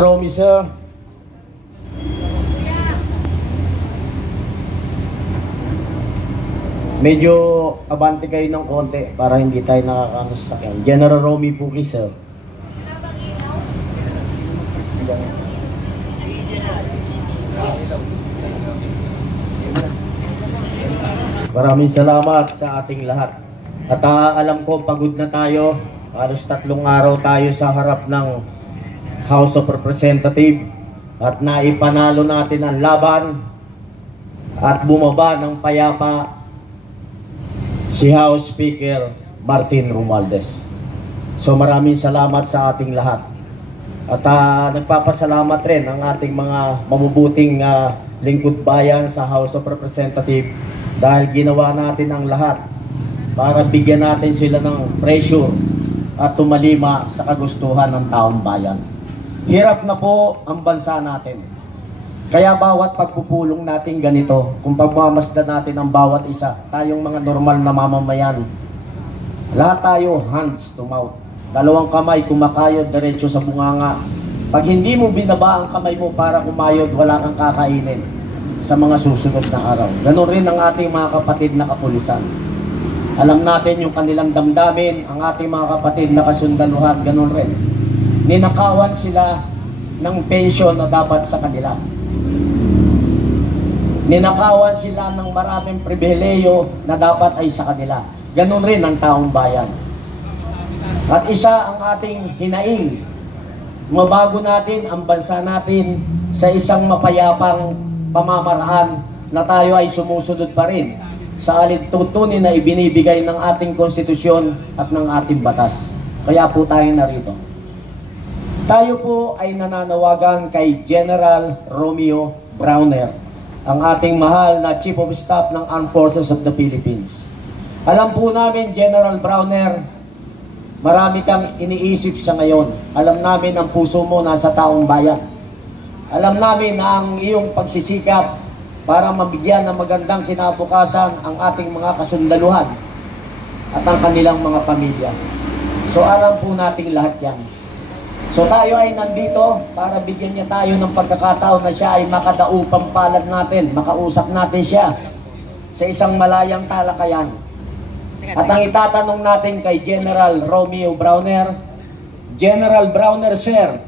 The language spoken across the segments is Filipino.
Romy, sir. Medyo abante kayo ng konti para hindi tayo nakakano sa sakyan. General Romy Puki, sir. Maraming salamat sa ating lahat. At alam ko pagod na tayo. Halos 3 araw tayo sa harap ng House of Representatives at naipanalo natin ang laban at bumaba ng payapa si House Speaker Martin Romualdez. So maraming salamat sa ating lahat. At nagpapasalamat rin ang ating mga mabubuting lingkod bayan sa House of Representatives dahil ginawa natin ang lahat para bigyan natin sila ng pressure at tumalima sa kagustuhan ng taong bayan. Hirap na po ang bansa natin. Kaya bawat pagpupulong natin ganito, kung pagmamasdan natin ang bawat isa, tayong mga normal na mamamayan, lahat tayo hands to mouth. 2 kamay kumakayod diretso sa bunganga. Pag hindi mo binaba ang kamay mo para kumayod, wala kang kakainin sa mga susunod na araw. Ganon rin ang ating mga kapatid na kapulisan. Alam natin yung kanilang damdamin, ang ating mga kapatid na kasundaluhan, ganon rin. Ninakawan sila ng pensyon na dapat sa kanila. Ninakawan sila ng maraming pribileyo na dapat ay sa kanila. Ganon rin ang taong bayan. At isa ang ating hinaing, mabago natin ang bansa natin sa isang mapayapang pamamaraan na tayo ay sumusunod pa rin sa alintuntunin na ibinibigay ng ating konstitusyon at ng ating batas. Kaya po tayo narito. Tayo po ay nananawagan kay General Romeo Browner, ang ating mahal na Chief of Staff ng Armed Forces of the Philippines. Alam po namin, General Browner, marami kang iniisip sa ngayon. Alam namin ang puso mo nasa taong bayan. Alam namin na ang iyong pagsisikap para mabigyan ng magandang kinabukasan ang ating mga kasundaluhan at ang kanilang mga pamilya. So alam po natin lahat yan. So tayo ay nandito para bigyan niya tayo ng pagkakataon na siya ay makadaupang palad natin, makausap natin siya sa isang malayang talakayan. At ang itatanong natin kay General Romeo Browner, General Browner, sir,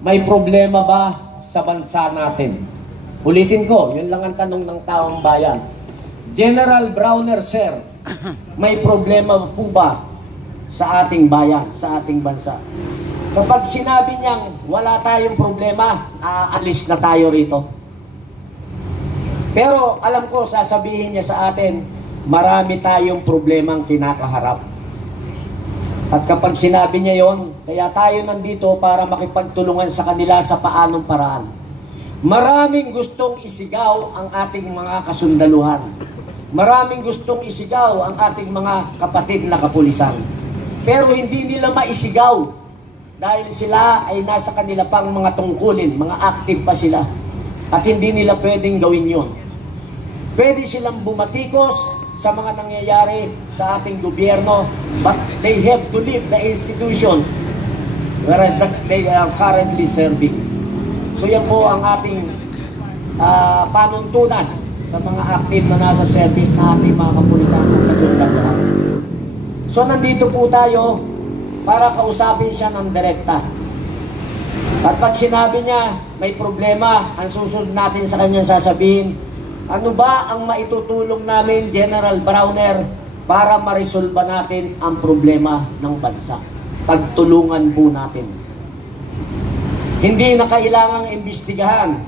may problema ba sa bansa natin? Ulitin ko, yun lang ang tanong ng taong bayan. General Browner, sir, may problema po ba sa ating bayan, sa ating bansa? Kapag sinabi niyang wala tayong problema, aalis na tayo rito. Pero alam ko, sasabihin niya sa atin, marami tayong problemang kinakaharap. At kapag sinabi niya yon, kaya tayo nandito para makipagtulungan sa kanila sa paanong paraan. Maraming gustong isigaw ang ating mga kasundaluhan. Maraming gustong isigaw ang ating mga kapatid na kapulisan. Pero hindi nila maisigaw dahil sila ay nasa kanila pang mga tungkulin, mga active pa sila. At hindi nila pwedeng gawin yon. Pwede silang bumatikos sa mga nangyayari sa ating gobyerno, but they have to leave the institution where they are currently serving. So yan po ang ating panuntunan sa mga active na nasa service na ating mga kapulisan at kasundaluhan. So nandito po tayo para kausapin siya ng direkta. At pag sinabi niya may problema, ang susunod natin sa kanyang sasabihin, ano ba ang maitutulong namin, General Browner, para maresolba natin ang problema ng bansa? Pagtulungan po natin. Hindi na kailangang imbestigahan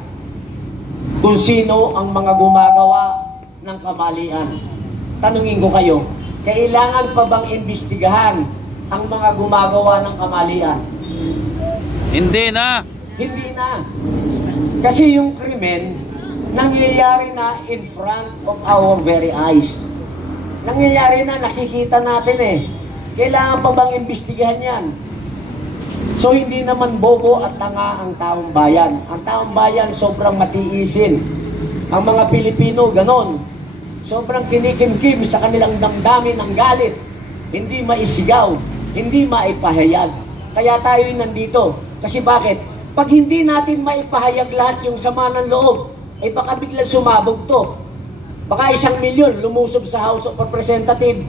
kung sino ang mga gumagawa ng kamalian. Tanungin ko kayo, kailangan pa bang imbestigahan ang mga gumagawa ng kamalian? Hindi na. Hindi na. Kasi yung krimen, nangyayari na in front of our very eyes. Nangyayari na, nakikita natin eh. Kailangan pa bang imbestigahan yan? So hindi naman bobo at tanga ang taong bayan. Ang taong bayan sobrang matiisin. Ang mga Pilipino ganon. Sobrang kinikimkim sa kanilang damdamin ng galit. Hindi maisigaw, hindi maipahayag. Kaya tayo'y nandito. Kasi bakit? Pag hindi natin maipahayag lahat yung sama ng loob, ay baka biglang sumabog to. Baka 1 milyon lumusob sa House of Representatives.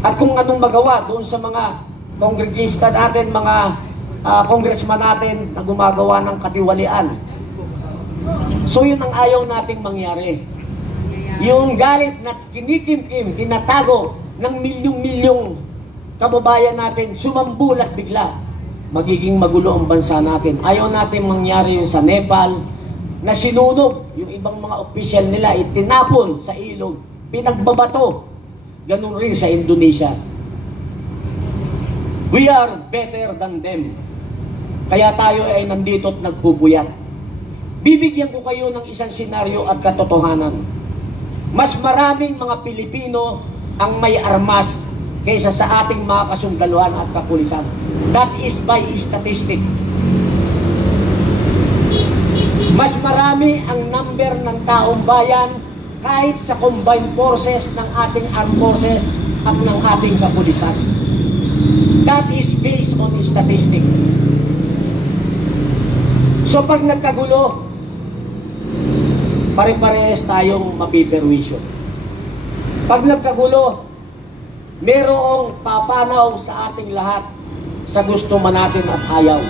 At kung anong magawa doon sa mga kongregista natin, mga congressman natin na gumagawa ng katiwalian. So yun ang ayaw nating mangyari. Yung galit na kinikimkim, tinatago ng milyong-milyong kababayan natin, sumambulat bigla. Magiging magulo ang bansa natin. Ayaw natin mangyari yung sa Nepal, na sinunog yung ibang mga opisyal nila, itinapon sa ilog, pinagbabato. Ganun rin sa Indonesia. We are better than them. Kaya tayo ay nandito at nagpupuyat. Bibigyan ko kayo ng isang senaryo at katotohanan. Mas maraming mga Pilipino ang may armas kaysa sa ating mga kasundaluhan at kapulisan. That is by statistic. Mas marami ang number ng taong bayan kahit sa combined forces ng ating armed forces at ng ating kapulisan. That is based on statistic. So pag nagkagulo, pare-parehas tayong mapiperwisyo. Pag nagkagulo, merong papanaw sa ating lahat sa gusto man natin at ayaw.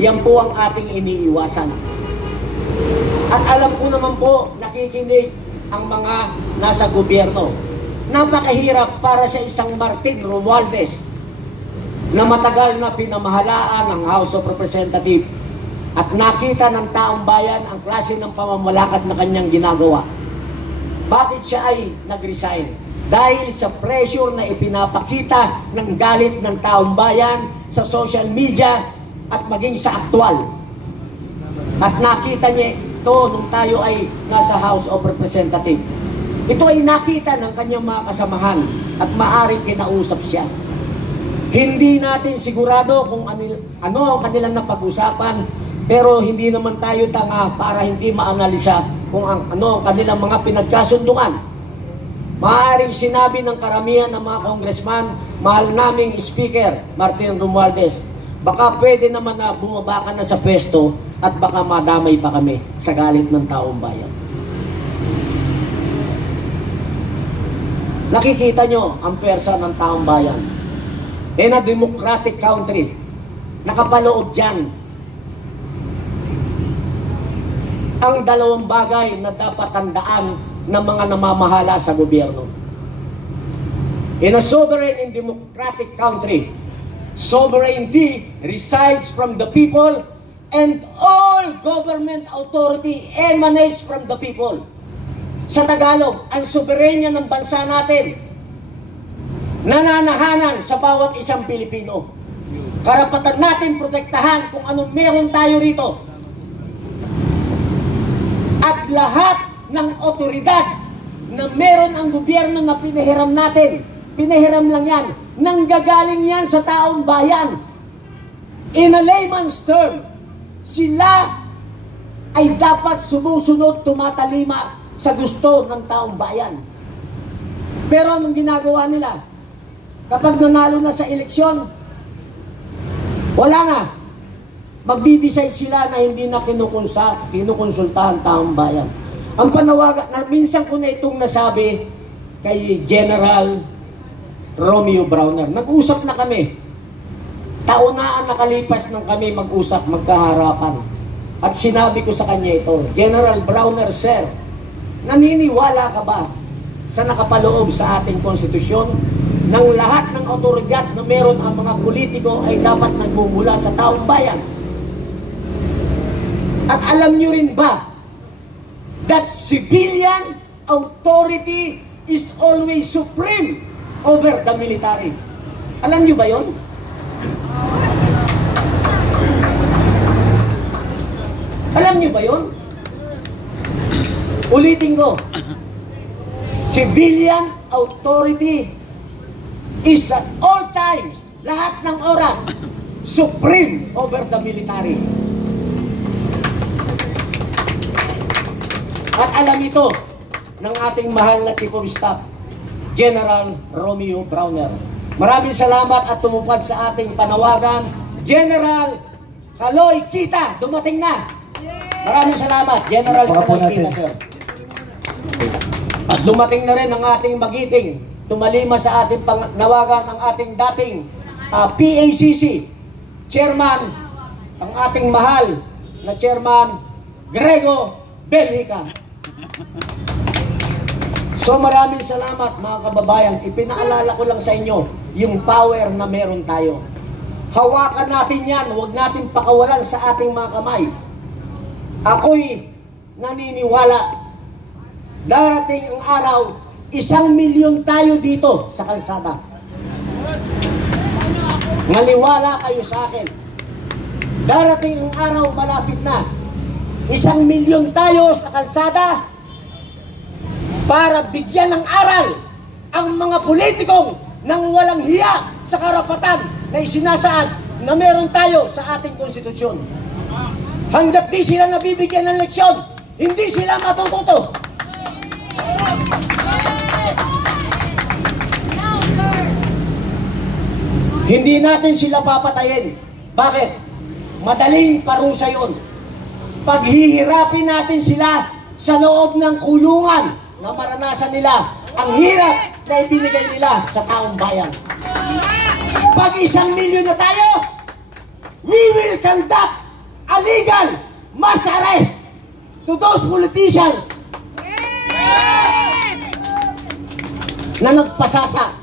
Yan po ang ating iniiwasan. At alam ko naman po, nakikinig ang mga nasa gobyerno. Napakahirap para sa isang Martin Romualdez na matagal na pinamahalaan ng House of Representatives at nakita ng taong bayan ang klase ng pamamalakad na kanyang ginagawa. Bakit siya ay nag-resign? Dahil sa pressure na ipinapakita ng galit ng taong bayan sa social media at maging sa aktwal. At nakita niya ito nung tayo ay nasa House of Representatives. Ito ay nakita ng kanyang mga kasamahan at maaring kinausap siya. Hindi natin sigurado kung ano ang kanilang napag-usapan, pero hindi naman tayo tanga para hindi maanalisa kung ano ang kanilang mga pinagkasunduan. Maaaring sinabi ng karamihan ng mga congressman, mahal naming Speaker Martin Romualdez, baka pwede naman na bumaba ka na sa pwesto at baka madamay pa kami sa galit ng taong bayan. Nakikita nyo ang pwersa ng taong bayan. In a democratic country, nakapaloob dyan ang dalawang bagay na dapat tandaan ng mga namamahala sa gobyerno. In a sovereign and democratic country, sovereignty resides from the people and all government authority emanates from the people. Sa Tagalog, ang soberenya ng bansa natin nananahanan sa bawat isang Pilipino. Karapatan natin protektahan kung anong meron tayo rito. At lahat ng otoridad na meron ang gobyerno na pinahiram natin, pinahiram lang yan, nanggagaling yan sa taong bayan. In a layman's term, sila ay dapat sumusunod, tumatalima sa gusto ng taong bayan. Pero anong ginagawa nila? Kapag nanalo na sa eleksyon, wala na. Magdi-decide sila na hindi na kinukonsultahan taong bayan. Ang panawagan, na minsan ko na itong nasabi kay General Romeo Browner. Nag-usap na kami. Taon-naan nakalipas nang kami mag-usap, magkaharapan. At sinabi ko sa kanya ito, General Browner, sir, naniniwala ka ba sa nakapaloob sa ating konstitusyon ng lahat ng otoridad na meron ang mga politiko ay dapat nagmumula sa taong bayan? At alam nyo rin ba that civilian authority is always supreme over the military? Alam nyo ba yon? Alam nyo ba yon? Ulitin ko. Civilian authority is at all times, lahat ng oras, supreme over the military. At alam ito ng ating mahal na Chief of Staff, General Romeo Browner. Maraming salamat at tumupad sa ating panawagan, General Kaloy Kita, dumating na. Maraming salamat, General Baka po Kaloy Kita, natin. sir. At dumating na rin ang ating magiting, tumalima sa ating pangnawagan ng ating dating PACC Chairman, ang ating mahal na Chairman Grego Belhica. So maraming salamat mga kababayan. Ipinaalala ko lang sa inyo yung power na meron tayo. Hawakan natin yan, huwag natin pakawalan sa ating mga kamay. Ako'y naniniwala, darating ang araw, 1,000,000 tayo dito sa kalsada. Maniwala kayo sa akin. Darating ang araw, malapit na. 1,000,000 tayo sa kalsada para bigyan ng aral ang mga politikong nang walang hiya sa karapatan na isinasaad na meron tayo sa ating konstitusyon. Hanggat di sila nabibigyan ng leksyon, hindi sila matututo. Hindi natin sila papatayin. Bakit? Madaling parusa yun. Paghihirapin natin sila sa loob ng kulungan na maranasan nila ang hirap na ibinigay nila sa taong bayan. Pag 1,000,000 na tayo, we will conduct a legal mass arrest to those politicians na nagpasasa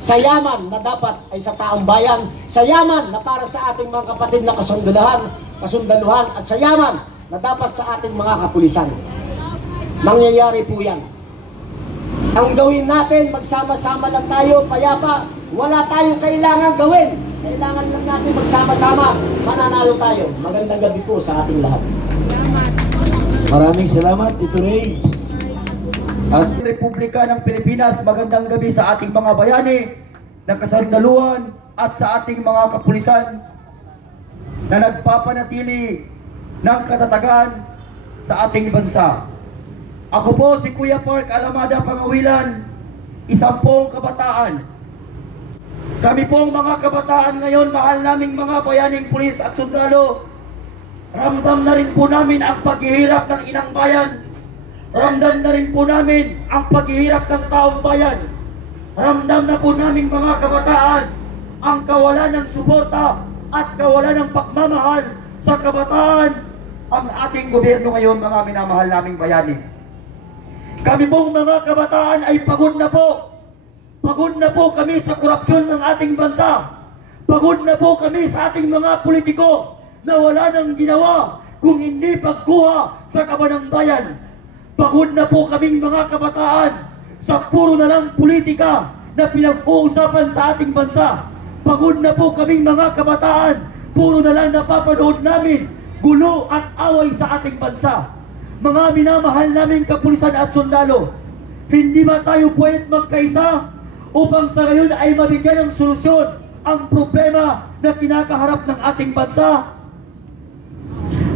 sa yaman na dapat ay sa taong bayan, sa yaman na para sa ating mga kapatid na kasundaluhan at sa yaman na dapat sa ating mga kapulisan. Mangyayari po yan. Ang gawin natin, magsama-sama lang tayo, payapa. Wala tayong kailangan gawin. Kailangan lang natin magsama-sama, mananalo tayo. Magandang gabi po sa ating lahat. Maraming salamat, Tito Ray. At Republika ng Pilipinas, magandang gabi sa ating mga bayani ng kasandaluhan at sa ating mga kapulisan na nagpapanatili ng katatagan sa ating bansa. Ako po si Kuya Park Alamada Pangawilan, isang pong kabataan. Kami pong mga kabataan ngayon, mahal naming mga bayaning pulis at sundalo, ramdam na rin po namin ang paghihirap ng inang bayan. Ramdam na rin po namin ang paghihirap ng taong bayan. Ramdam na po namin mga kabataan ang kawalan ng suporta at kawalan ng pagmamahal sa kabataan ang ating gobyerno ngayon, mga minamahal naming bayani. Kami pong mga kabataan ay pagod na po. Pagod na po kami sa korupsyon ng ating bansa. Pagod na po kami sa ating mga politiko na wala nang ginawa kung hindi pagkuha sa kaban ng bayan. Pagod na po kaming mga kabataan sa puro na lang politika na pinag-uusapan sa ating bansa. Pagod na po kaming mga kabataan, puro na lang napapanood namin gulo at away sa ating bansa. Mga minamahal naming kapulisan at sundalo, hindi ba tayo pwede magkaisa upang sa ngayon ay mabigyan ng solusyon ang problema na kinakaharap ng ating bansa?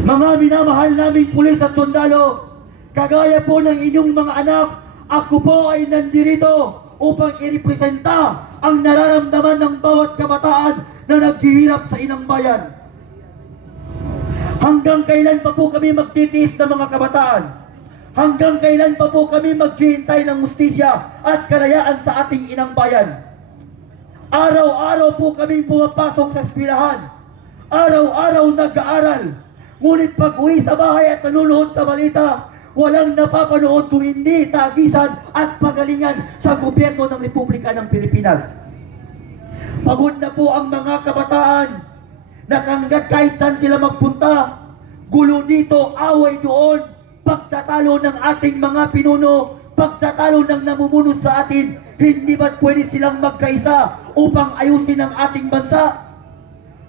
Mga minamahal naming pulis at sundalo, kagaya po ng inyong mga anak, ako po ay nandirito upang irepresenta ang nararamdaman ng bawat kabataan na naghihirap sa inang bayan. Hanggang kailan pa po kami magtitiis ng mga kabataan? Hanggang kailan pa po kami maghihintay ng hustisya at kalayaan sa ating inang bayan? Araw-araw po kami pumapasok sa eskwelahan. Araw-araw nag-aaral. Ngunit pag-uwi sa bahay at nanunood sa balita, walang napapanood kung hindi tagisan at pagalingan sa gobyerno ng Republika ng Pilipinas. Pagod na po ang mga kabataan na hanggat kahit saan sila magpunta, gulo dito, away doon, pagtatalo ng ating mga pinuno, pagtatalo ng namumuno sa atin, hindi ba't pwede silang magkaisa upang ayusin ang ating bansa?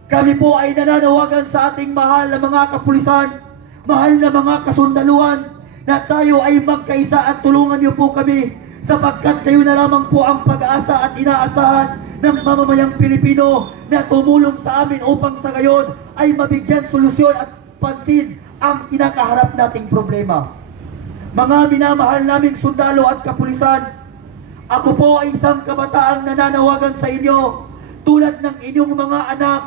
Kami po ay nananawagan sa ating mahal na mga kapulisan, mahal na mga kasundaluhan, na tayo ay magkaisa at tulungan niyo po kami sapagkat kayo na lamang po ang pag-asa at inaasahan ng mamamayang Pilipino na tumulong sa amin upang sa gayon ay mabigyan solusyon at pansin ang kinakaharap nating problema. Mga minamahal naming sundalo at kapulisan, ako po ay isang kabataang nananawagan sa inyo tulad ng inyong mga anak,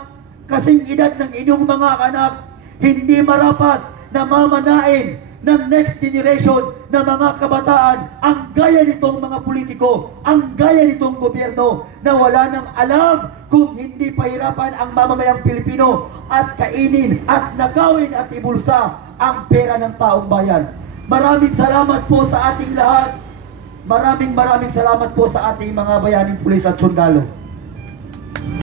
kasing edad ng inyong mga anak, hindi marapat na mamanain ng next generation na mga kabataan ang gaya nitong mga politiko, ang gaya nitong gobyerno na wala nang alam kung hindi pahirapan ang mamamayang Pilipino at kainin at nakawin at ibulsa ang pera ng taong bayan. Maraming salamat po sa ating lahat. Maraming salamat po sa ating mga bayaning pulis at sundalo.